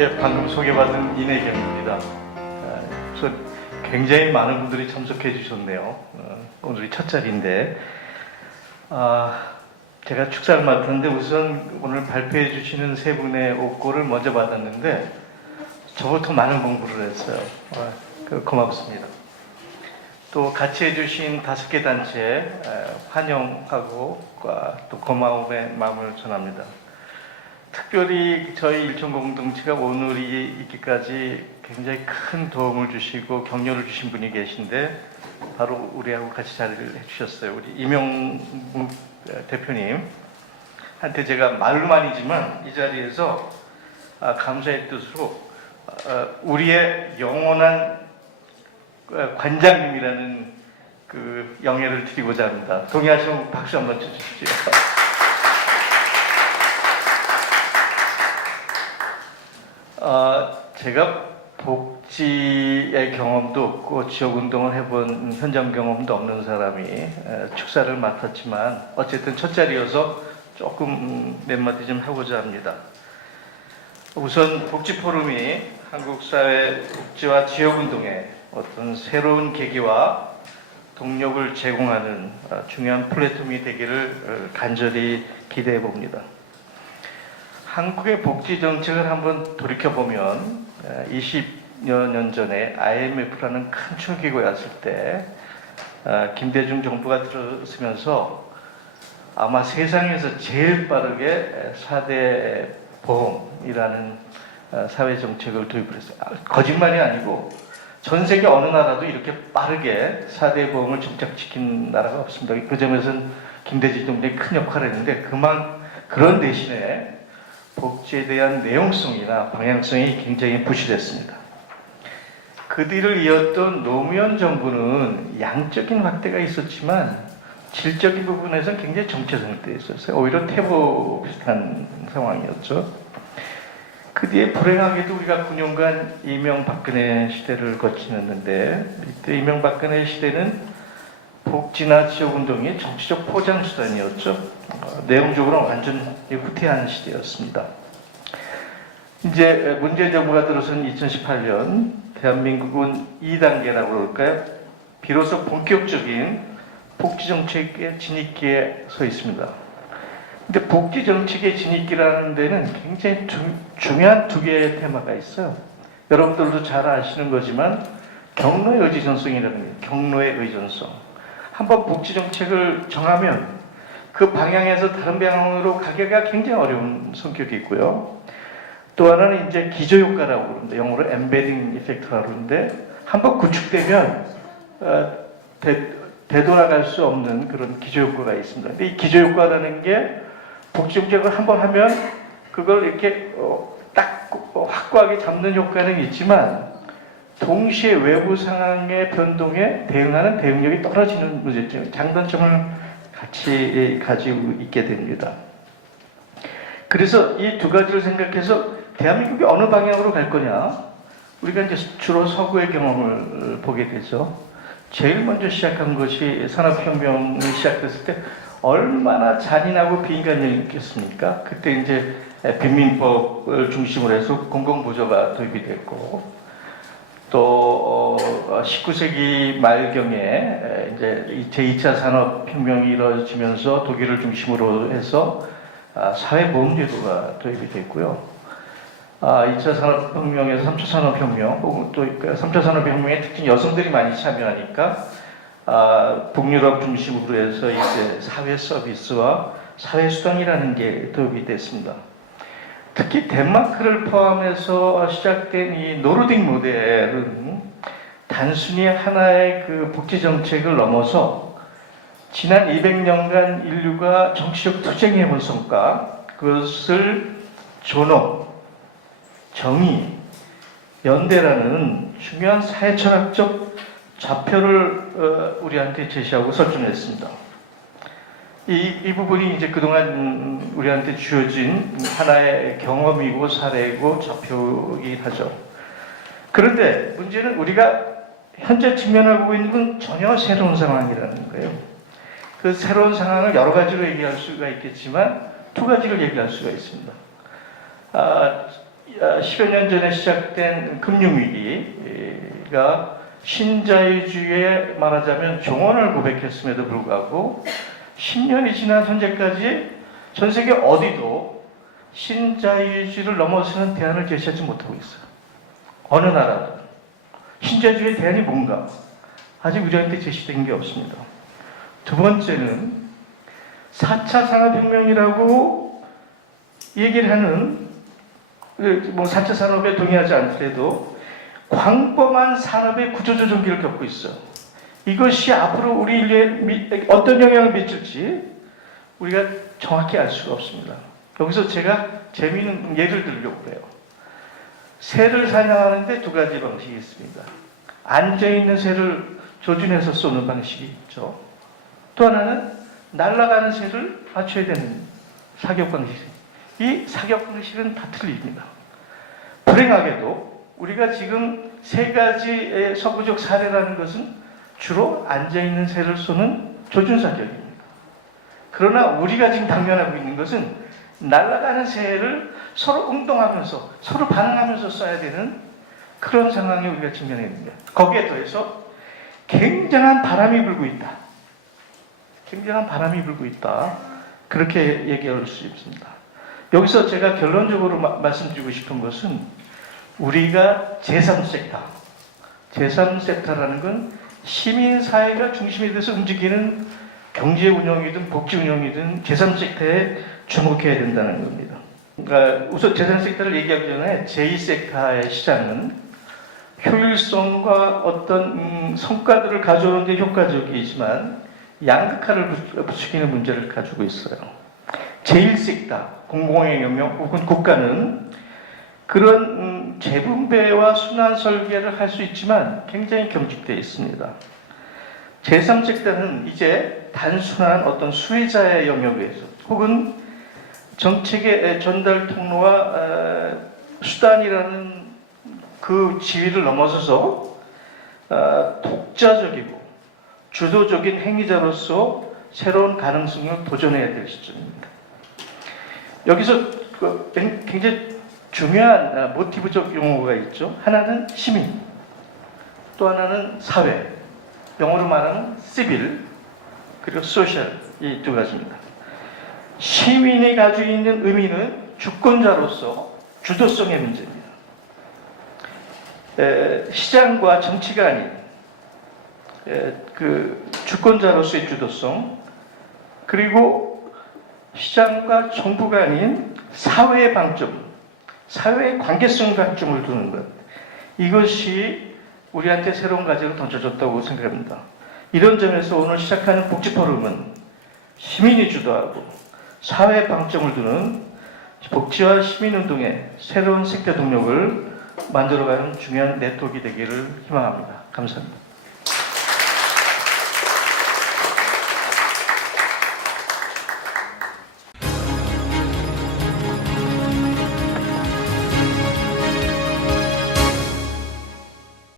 예, 방금 소개받은 이내경입니다. 우선 굉장히 많은 분들이 참석해 주셨네요. 오늘이 첫 자리인데, 제가 축사를 맡았는데 우선 오늘 발표해 주시는 세 분의 옥고를 먼저 받았는데 저부터 많은 공부를 했어요. 고맙습니다. 또 같이 해주신 5개 단체 환영하고 또 고마움의 마음을 전합니다. 특별히 저희 일천공동체가 오늘이 있기까지 굉장히 큰 도움을 주시고 격려를 주신 분이 계신데 바로 우리하고 같이 자리를 해주셨어요. 우리 이명묵 대표님 한테 제가 말로만이지만 이 자리에서 감사의 뜻으로 우리의 영원한 관장님이라는 그 영예를 드리고자 합니다. 동의하시면 박수 한번 쳐주십시오. 제가 복지의 경험도 없고 지역운동을 해본 현장 경험도 없는 사람이 축사를 맡았지만 어쨌든 첫 자리여서 조금 몇 마디 좀 하고자 합니다. 우선 복지포럼이 한국사회 복지와 지역운동에 어떤 새로운 계기와 동력을 제공하는 중요한 플랫폼이 되기를 간절히 기대해 봅니다. 한국의 복지 정책을 한번 돌이켜보면 20여 년 전에 IMF라는 큰 충격이 왔을 때 김대중 정부가 들어서면서 아마 세상에서 제일 빠르게 4대 보험이라는 사회정책을 도입을 했어요. 거짓말이 아니고 전 세계 어느 나라도 이렇게 빠르게 4대 보험을 정착시킨 나라가 없습니다. 그 점에서는 김대중 정부의 큰 역할을 했는데 그런 대신에 복지에 대한 내용성이나 방향성이 굉장히 부실했습니다. 그 뒤를 이었던 노무현 정부는 양적인 확대가 있었지만 질적인 부분에서는 굉장히 정체성이 있었어요. 오히려 태보 비슷한 상황이었죠. 그 뒤에 불행하게도 우리가 9년간 이명박근혜 시대를 거치는데 이때 이명박근혜 시대는 복지나 지역운동이 정치적 포장수단이었죠. 내용적으로 완전 후퇴한 시대였습니다. 이제 문재인 정부가 들어선 2018년 대한민국은 2단계라고 그럴까요? 비로소 본격적인 복지정책의 진입기에 서 있습니다. 근데 복지정책의 진입기라는 데는 굉장히 중요한 두 개의 테마가 있어요. 여러분들도 잘 아시는 거지만 경로의 의존성이라는 거예요. 경로의 의존성. 한번 복지정책을 정하면 그 방향에서 다른 방향으로 가기가 굉장히 어려운 성격이 있고요. 또 하나는 이제 기저효과라고 그러는데 영어로 embedding effect라고 그러는데 한번 구축되면 되돌아갈 수 없는 그런 기저효과가 있습니다. 근데 이 기저효과라는 게 복지정책을 한번 하면 그걸 이렇게 딱 확고하게 잡는 효과는 있지만 동시에 외부 상황의 변동에 대응하는 대응력이 떨어지는 문제점, 장단점을 같이 가지고 있게 됩니다. 그래서 이 두 가지를 생각해서 대한민국이 어느 방향으로 갈 거냐, 우리가 이제 주로 서구의 경험을 보게 되죠. 제일 먼저 시작한 것이 산업혁명이 시작됐을 때 얼마나 잔인하고 비인간적이었습니까? 그때 이제 빈민법을 중심으로 해서 공공부조가 도입이 됐고, 또 19세기 말경에 이제 제2차 산업혁명이 이루어지면서 독일을 중심으로 해서 사회보험제도가 도입이 됐고요. 2차 산업혁명에서 3차 산업혁명, 혹은 또 3차 산업혁명의 특징 여성들이 많이 참여하니까 북유럽 중심으로 해서 이제 사회 서비스와 사회 수당이라는 게 도입이 됐습니다. 특히 덴마크를 포함해서 시작된 이 노르딕 모델은 단순히 하나의 그 복지 정책을 넘어서 지난 200년간 인류가 정치적 투쟁해온 성과, 그것을 존엄, 정의, 연대라는 중요한 사회철학적 좌표를 우리한테 제시하고 설정했습니다. 이 부분이 이제 그동안 우리한테 주어진 하나의 경험이고 사례이고 좌표이긴 하죠. 그런데 문제는 우리가 현재 직면하고 있는 건 전혀 새로운 상황이라는 거예요. 그 새로운 상황을 여러 가지로 얘기할 수가 있겠지만 두 가지를 얘기할 수가 있습니다. 10여 년 전에 시작된 금융위기가 신자유주의에 말하자면 종언을 고백했음에도 불구하고 10년이 지난 현재까지 전 세계 어디도 신자유주의를 넘어서는 대안을 제시하지 못하고 있어요. 어느 나라도. 신자유주의의 대안이 뭔가? 아직 우리한테 제시된 게 없습니다. 두 번째는 4차 산업혁명이라고 얘기를 하는, 4차 산업에 동의하지 않더라도 광범한 산업의 구조조정기를 겪고 있어요. 이것이 앞으로 우리 인류에 어떤 영향을 미칠지 우리가 정확히 알 수가 없습니다. 여기서 제가 재미있는 예를 들려고 해요. 새를 사냥하는데 두 가지 방식이 있습니다. 앉아있는 새를 조준해서 쏘는 방식이 있죠. 또 하나는 날아가는 새를 맞춰야 되는 사격 방식. 이 사격 방식은 다 틀립니다. 불행하게도 우리가 지금 세 가지의 서구적 사례라는 것은 주로 앉아있는 새를 쏘는 조준사격입니다. 그러나 우리가 지금 당면하고 있는 것은 날아가는 새를 서로 응동하면서 서로 반응하면서 쏴야 되는 그런 상황에 우리가 직면해 있는 거예요. 거기에 더해서 굉장한 바람이 불고 있다. 굉장한 바람이 불고 있다. 그렇게 얘기할 수 있습니다. 여기서 제가 결론적으로 말씀드리고 싶은 것은 우리가 제3섹터라는 건 시민사회가 중심이 돼서 움직이는 경제 운영이든 복지 운영이든 제3섹터에 주목해야 된다는 겁니다. 그러니까 우선 제3섹터를 얘기하기 전에 제2섹터의 시장은 효율성과 어떤 성과들을 가져오는 데 효과적이지만 양극화를 부추기는 문제를 가지고 있어요. 제1섹터, 공공의 영역 혹은 국가는 그런 재분배와 순환 설계를 할 수 있지만 굉장히 경직되어 있습니다. 제3섹터는 이제 단순한 어떤 수혜자의 영역에서 혹은 정책의 전달 통로와 수단이라는 그 지위를 넘어서서 독자적이고 주도적인 행위자로서 새로운 가능성을 도전해야 될 시점입니다. 여기서 굉장히 중요한 모티브적 용어가 있죠. 하나는 시민, 또 하나는 사회, 영어로 말하면 시빌, 그리고 소셜, 이 두 가지입니다. 시민이 가지고 있는 의미는 주권자로서 주도성의 문제입니다. 시장과 정치가 아닌 그 주권자로서의 주도성, 그리고 시장과 정부가 아닌 사회의 방점, 사회의 관계성 방점을 두는 것, 이것이 우리한테 새로운 과제를 던져줬다고 생각합니다. 이런 점에서 오늘 시작하는 복지포럼은 시민이 주도하고 사회의 방점을 두는 복지와 시민운동의 새로운 색대 동력을 만들어가는 중요한 네트워크가 되기를 희망합니다. 감사합니다.